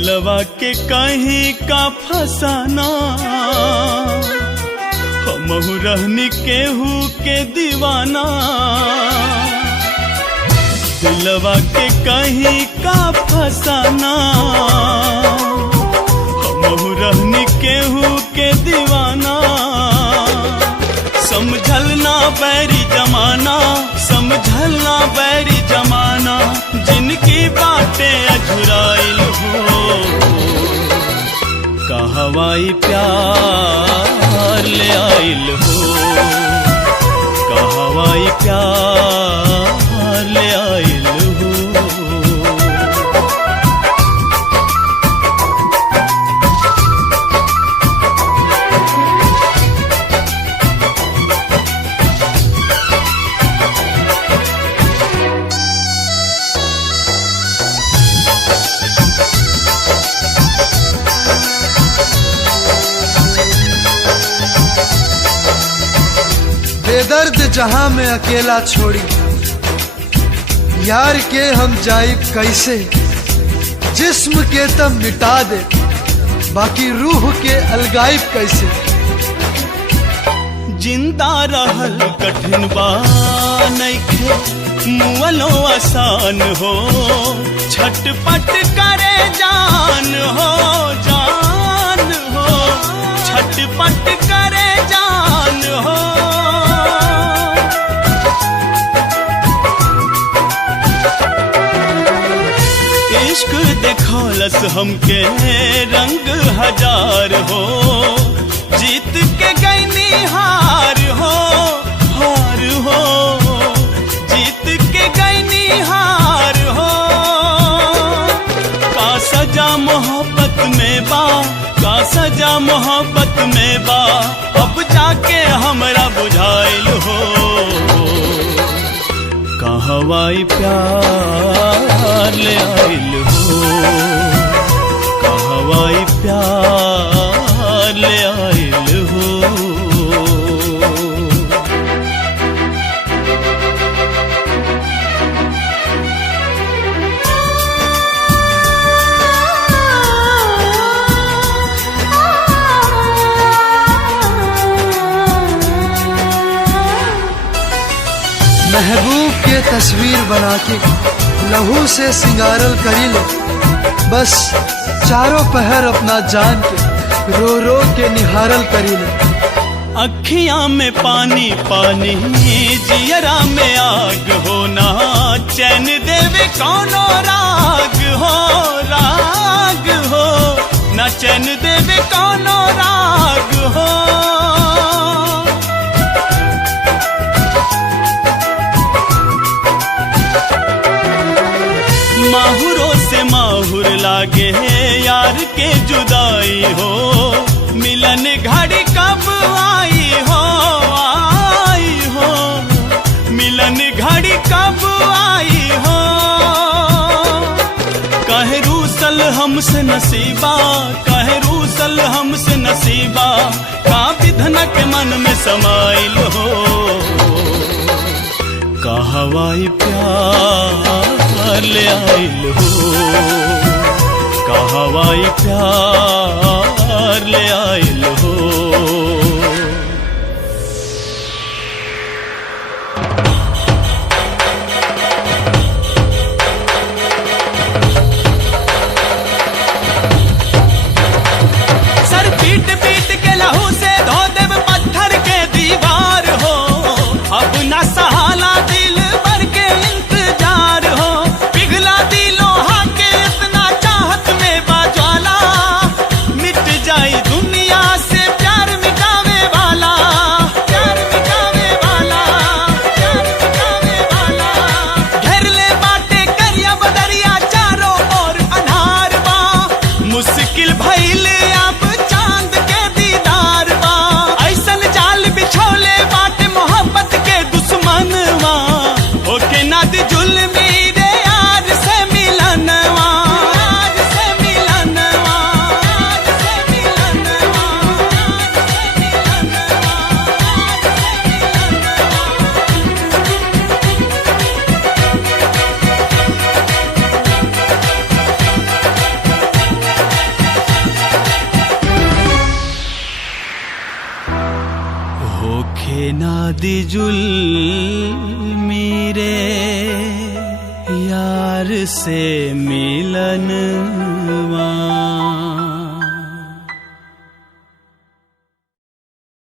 दिलवा के कहीं का फसाना, हमहू रहनी केहू के दीवाना। दिलवा के कहीं का फसाना, हमहू रहनी केहू के दीवाना। समझल ना बैरी जमाना, समझल ना बैरी जमाना, जिनकी बातें अझुराइल हो। कहवाई प्यार ले आइल हो, कहवाई प्यार ले आइल हो। बेदर्द जहां में अकेला छोड़ी, यार के हम जाइब कैसे। जिस्म के तब मिटा दे, बाकी रूह के अलगाइब कैसे। जिंदा रहल कठिन बा नइखे, मुअलो आसान हो। छटपट करे जान हो, जान हो, छटपट करे जान हो। इश्क देखौलस हमके रंग हजार हो। जीत के गईनी हार हो, हार हो, जीत के गईनी हार हो। का सजा मोहब्बत में बा, का सजा मोहब्बत में बा, अब जाके हमरा बुझाइल हो। कहवाई प्यार ले आइल हो, कहवाई प्यार ले आइल हो। महबूब के तस्वीर बना के लहू से सिंगारल करी ले। बस चारों पहर अपना जान के रो रो के निहारल करी ले। अखियां में पानी पानी, जियरा में आग हो। ना चैन देवे कौनो राग हो, राग हो, ना चैन देवे कौनो राग हो। माहुरों से माहुर लागे यार के जुदाई हो। मिलन घड़ी कब आई हो, आई हो, मिलन घड़ी कब आई हो। कहे रूसल हमसे नसीबा, कहे रूसल हमसे नसीबा, का विधन के मन में समाइल हो। कहवाई प्यार ले आइल हो, कहवाई प्यार ले आइल हो। सर पीट पीट के लहू से धो देव पत्थर के दीवार हो। अब न सहाला दिल भर के इंतजार हो। पिघला दिलों के इतना चाहत में बाज्वाला, मिट जाई दुनिया से होखे ना दिजुल मेरे यार से मिलनवा।